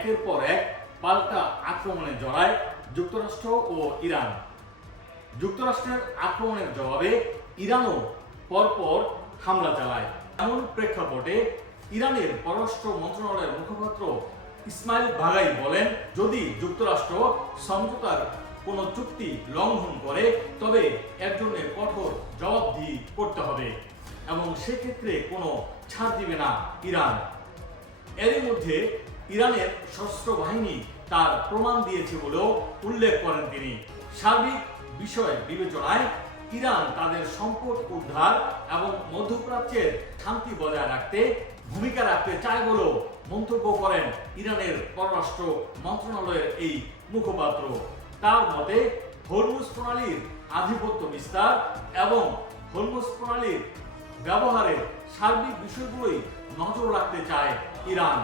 একের পর এক পাল্টা আক্রমণে জড়ায় যুক্তরাষ্ট্র ও ইরান। যুক্তরাষ্ট্রের আক্রমণের জবাবে ইরানও পরপর হামলা চালায়। এমন প্রেক্ষাপটে ইরানের পররাষ্ট্র মন্ত্রণালয়ের মুখপাত্র ইসমাইল বাগাই বলেন, যদি যুক্তরাষ্ট্র সমঝোতার কোনো চুক্তি লঙ্ঘন করে তবে এর জন্য কঠোর জবাবদিহি করতে হবে এবং সেক্ষেত্রে কোনো ছাড় দিবে না ইরান। এরই মধ্যে ইরানের সশস্ত্র বাহিনী তার প্রমাণ দিয়েছে বলেও উল্লেখ করেন তিনি। সার্বিক বিষয় বিবেচনায় ইরান তাদের সম্পদ উদ্ধার এবং মধ্যপ্রাচ্যের শান্তি বজায় রাখতে ভূমিকা রাখতে চায় বলেও মন্তব্য করেন ইরানের পররাষ্ট্র মন্ত্রণালয়ের এই মুখপাত্র। তার মতে হরমুজ প্রণালীর আধিপত্য বিস্তার এবং হরমুজ প্রণালীর ব্যবহারের সার্বিক বিষয়গুলোই নজর রাখতে চায় ইরান।